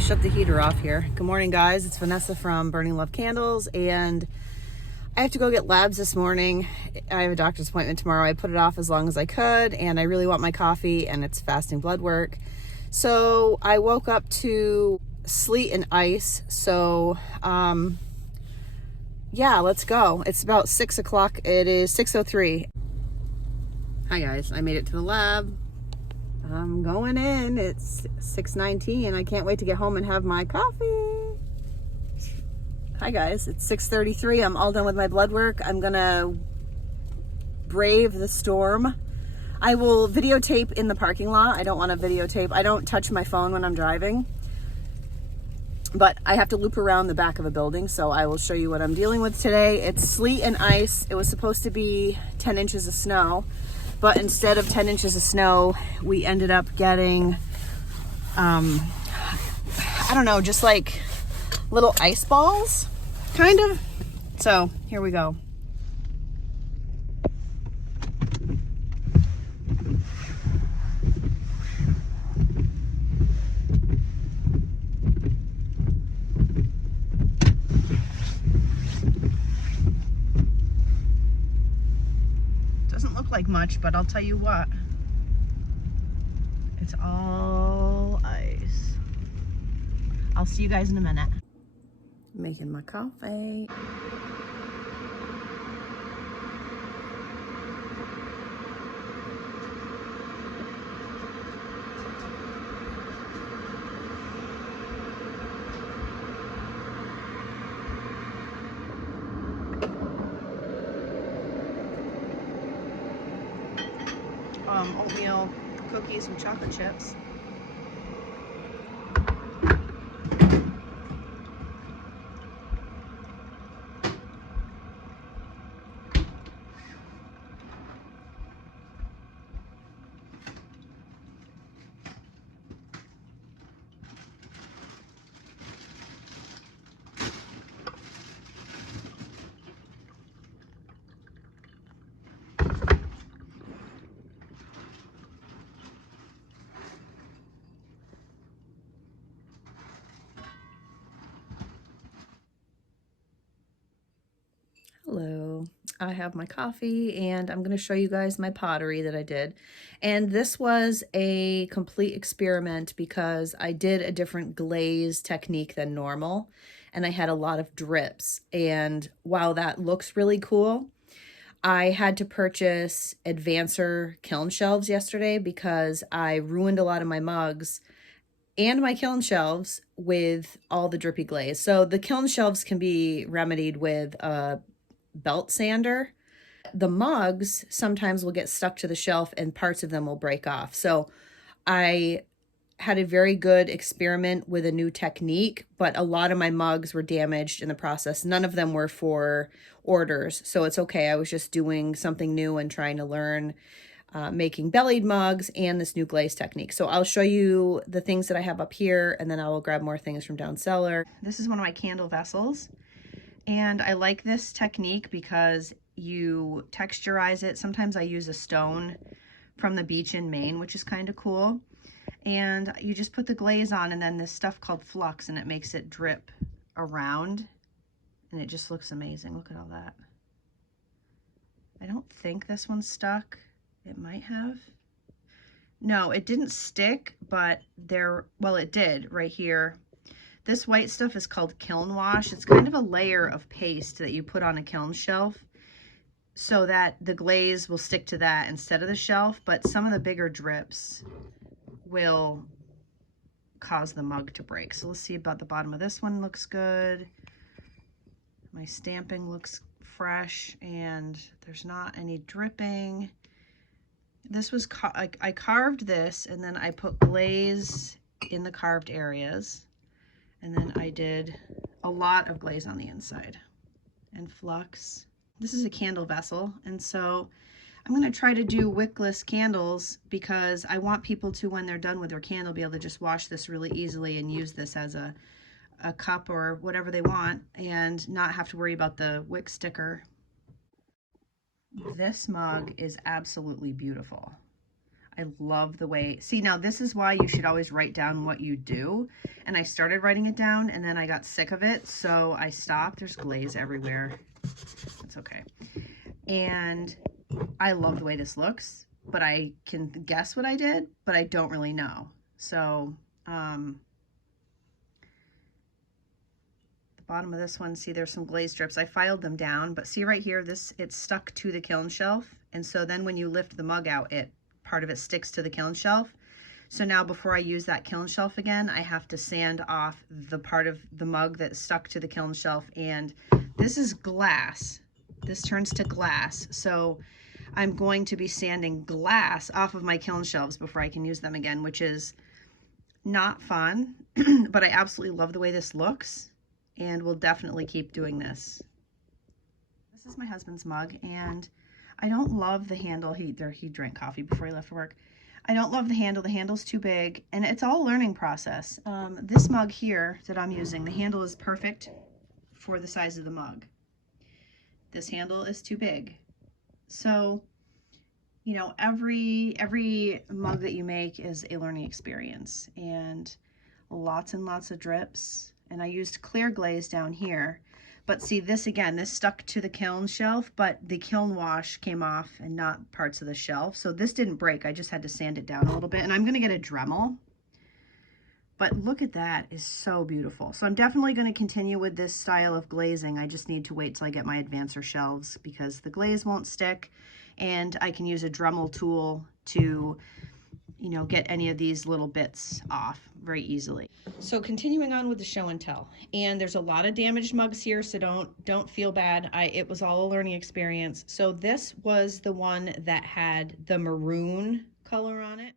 me shut the heater off here. Good morning, guys. It's Vanessa from Burning Love Candles, and I have to go get labs this morning. I have a doctor's appointment tomorrow. I put it off as long as I could, and I really want my coffee, and it's fasting blood work. So I woke up to sleet and ice. So yeah, let's go. It's about 6 o'clock. It is 6:03. Hi guys, I made it to the lab. I'm going in. It's 6:19. I can't wait to get home and have my coffee. Hi guys, it's 6:33. I'm all done with my blood work. I'm gonna brave the storm. I will videotape in the parking lot. I don't want to videotape. I don't touch my phone when I'm driving, but I have to loop around the back of a building, so I will show you what I'm dealing with today. It's sleet and ice. It was supposed to be 10 inches of snow, but instead of 10 inches of snow, we ended up getting, I don't know, just like little ice balls, kind of. So here we go. Doesn't look like much, but I'll tell you what, it's all ice. I'll see you guys in a minute. Making my coffee. Oatmeal cookies with chocolate chips. Hello, I have my coffee and I'm going to show you guys my pottery that I did. And this was a complete experiment because I did a different glaze technique than normal, and I had a lot of drips. And while that looks really cool, I had to purchase advancer kiln shelves yesterday because I ruined a lot of my mugs and my kiln shelves with all the drippy glaze. So the kiln shelves can be remedied with a belt sander. The mugs sometimes will get stuck to the shelf and parts of them will break off. So I had a very good experiment with a new technique, but a lot of my mugs were damaged in the process. None of them were for orders, so it's okay. I was just doing something new and trying to learn making bellied mugs and this new glaze technique. So I'll show you the things that I have up here, and then I will grab more things from down cellar. This is one of my candle vessels. And I like this technique because you texturize it. Sometimes I use a stone from the beach in Maine, which is kind of cool. And you just put the glaze on and then this stuff called flux, and it makes it drip around. And it just looks amazing. Look at all that. I don't think this one's stuck. It might have. No, it didn't stick, but well, it did right here. This white stuff is called kiln wash. It's kind of a layer of paste that you put on a kiln shelf so that the glaze will stick to that instead of the shelf, but some of the bigger drips will cause the mug to break. So let's see about the bottom of this one. Looks good. My stamping looks fresh and there's not any dripping. This was, I carved this and then I put glaze in the carved areas. And then I did a lot of glaze on the inside and flux. This is a candle vessel, and so I'm going to try to do wickless candles because I want people to, when they're done with their candle, be able to just wash this really easily and use this as a cup or whatever they want and not have to worry about the wick sticker. This mug is absolutely beautiful. I love the way, see now this is why you should always write down what you do. And I started writing it down and then I got sick of it. So I stopped. There's glaze everywhere. That's okay. And I love the way this looks, but I can guess what I did, but I don't really know. So, the bottom of this one, see there's some glaze strips. I filed them down, but see right here, it's stuck to the kiln shelf. And so then when you lift the mug out, part of it sticks to the kiln shelf. So now before I use that kiln shelf again, I have to sand off the part of the mug that stuck to the kiln shelf. And this is glass. This turns to glass. So I'm going to be sanding glass off of my kiln shelves before I can use them again, which is not fun, but I absolutely love the way this looks and we'll definitely keep doing this. This is my husband's mug and I don't love the handle. He drank coffee before he left for work. I don't love the handle. The handle's too big and it's all a learning process. This mug here that I'm using, the handle is perfect for the size of the mug. This handle is too big. So, you know, every mug that you make is a learning experience and lots and lots of drips. And I used clear glaze down here. But see this again, this stuck to the kiln shelf, but the kiln wash came off and not parts of the shelf. So this didn't break. I just had to sand it down a little bit. And I'm going to get a Dremel. But look at that, is so beautiful. So I'm definitely going to continue with this style of glazing. I just need to wait till I get my advancer shelves because the glaze won't stick. And I can use a Dremel tool to, you know, get any of these little bits off very easily. So continuing on with the show and tell, and there's a lot of damaged mugs here, so don't feel bad. It was all a learning experience. So this was the one that had the maroon color on it.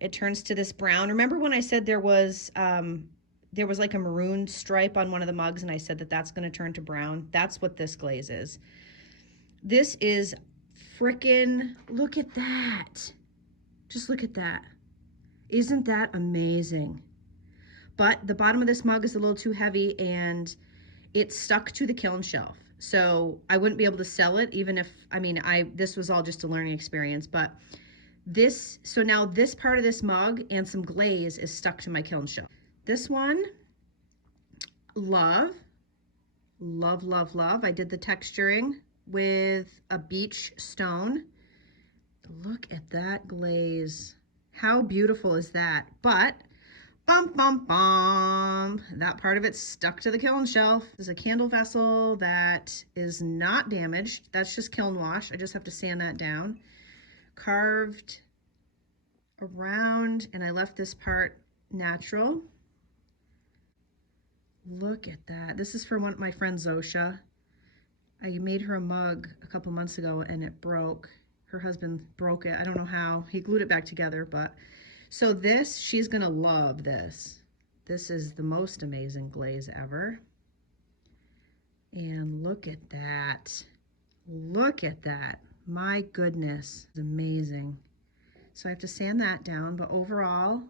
It turns to this brown. Remember when I said there was like a maroon stripe on one of the mugs and I said that that's going to turn to brown? That's what this glaze is. This is frickin', look at that. Just look at that. Isn't that amazing? But the bottom of this mug is a little too heavy and it's stuck to the kiln shelf. So I wouldn't be able to sell it even if, this was all just a learning experience, but so now this part of this mug and some glaze is stuck to my kiln shelf. This one, love. I did the texturing with a beach stone. Look at that glaze. How beautiful is that? But, that part of it stuck to the kiln shelf. There's a candle vessel that is not damaged. That's just kiln wash. I just have to sand that down. Carved around, and I left this part natural. Look at that. This is for my friend Zosha. I made her a mug a couple months ago and it broke. Her husband broke it. I don't know how. He glued it back together, but so she's gonna love this. This is the most amazing glaze ever. And look at that. Look at that. My goodness, it's amazing. So I have to sand that down, but overall,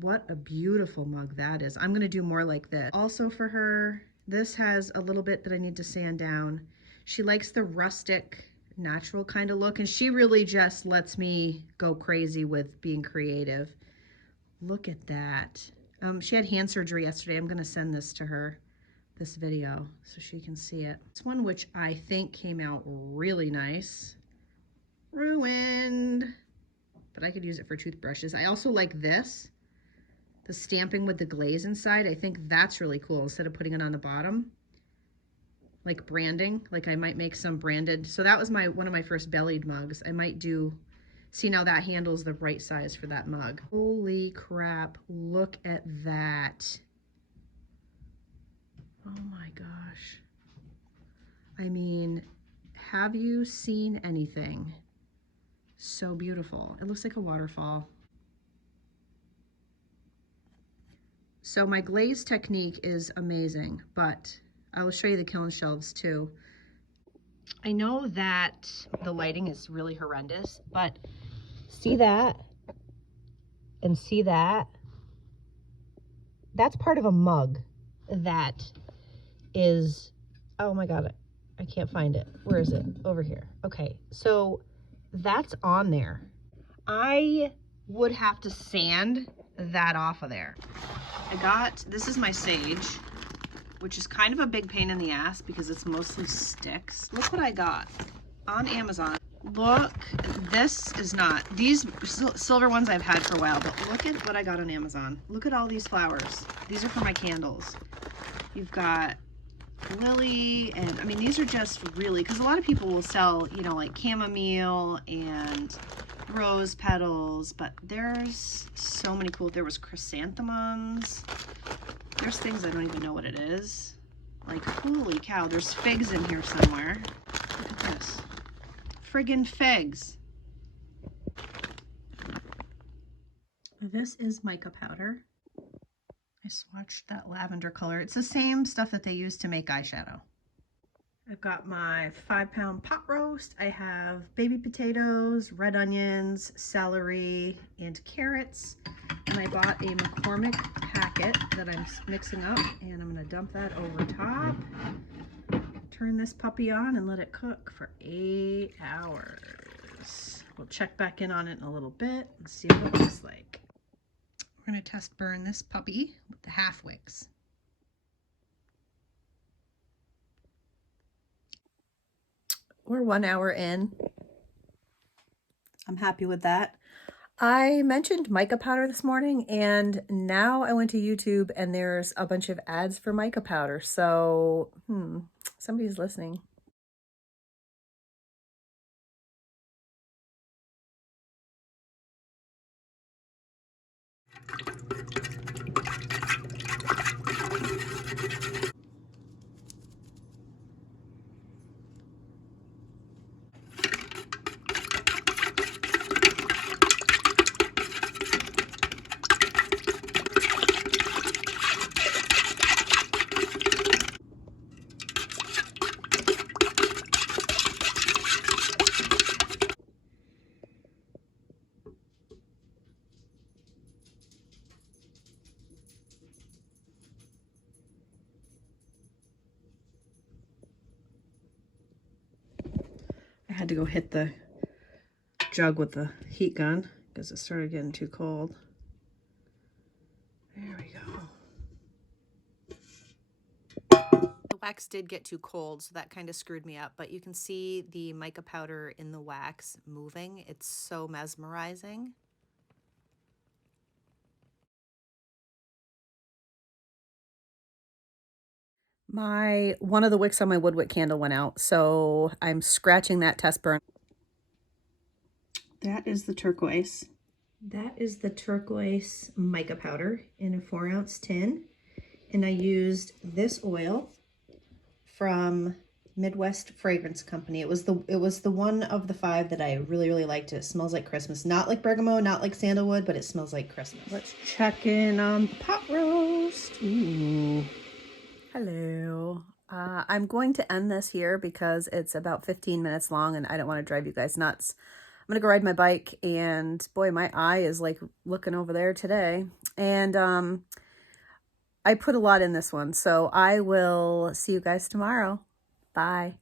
what a beautiful mug that is. I'm gonna do more like this. Also for her, this has a little bit that I need to sand down. She likes the rustic, natural kind of look, and she really just lets me go crazy with being creative. Look at that. She had hand surgery yesterday. I'm gonna send this to her, this video, so she can see it. This one, which I think came out really nice. Ruined, but I could use it for toothbrushes. I also like this, the stamping with the glaze inside. I think that's really cool instead of putting it on the bottom. Like branding, like I might make some branded. So that was one of my first bellied mugs. I might see now that handle's the right size for that mug. Holy crap, look at that. Oh my gosh. I mean, have you seen anything so beautiful? It looks like a waterfall. So my glaze technique is amazing, but I will show you the kiln shelves too. I know that the lighting is really horrendous, but see that and see that? That's part of a mug that is, oh my God, I can't find it. Where is it? Over here. Okay, so that's on there. I would have to sand that off of there. This is my sage, which is kind of a big pain in the ass because it's mostly sticks. Look what I got on Amazon. Look, this is not, these silver ones I've had for a while, but look at what I got on Amazon. Look at all these flowers. These are for my candles. You've got lily, and I mean, these are just really, because a lot of people will sell, you know, like chamomile and rose petals, but there's so many cool, there was chrysanthemums. There's things I don't even know what it is. Like, holy cow, there's figs in here somewhere. Look at this. Friggin' figs. This is mica powder. I swatched that lavender color. It's the same stuff that they use to make eyeshadow. I've got my 5-pound pot roast. I have baby potatoes, red onions, celery, and carrots. And I bought a McCormick packet that I'm mixing up, and I'm gonna dump that over top. Turn this puppy on and let it cook for 8 hours. We'll check back in on it in a little bit and see what it looks like. We're gonna test burn this puppy with the half wicks. We're 1 hour in. I'm happy with that. I mentioned mica powder this morning, and now I went to YouTube and there's a bunch of ads for mica powder. So, somebody's listening. I had to go hit the jug with the heat gun because it started getting too cold. There we go. The wax did get too cold, so that kind of screwed me up, but you can see the mica powder in the wax moving. It's so mesmerizing. One of the wicks on my wood wick candle went out, so I'm scratching that test burn. That is the turquoise. That is the turquoise mica powder in a 4-ounce tin. And I used this oil from Midwest Fragrance Company. It was the one of the 5 that I really liked. It smells like Christmas. Not like bergamot, not like sandalwood, but it smells like Christmas. Let's check in on the pot roast. Ooh. Hello. I'm going to end this here because it's about 15 minutes long and I don't want to drive you guys nuts. I'm going to go ride my bike, and boy, my eye is like looking over there today. And I put a lot in this one, so I will see you guys tomorrow. Bye.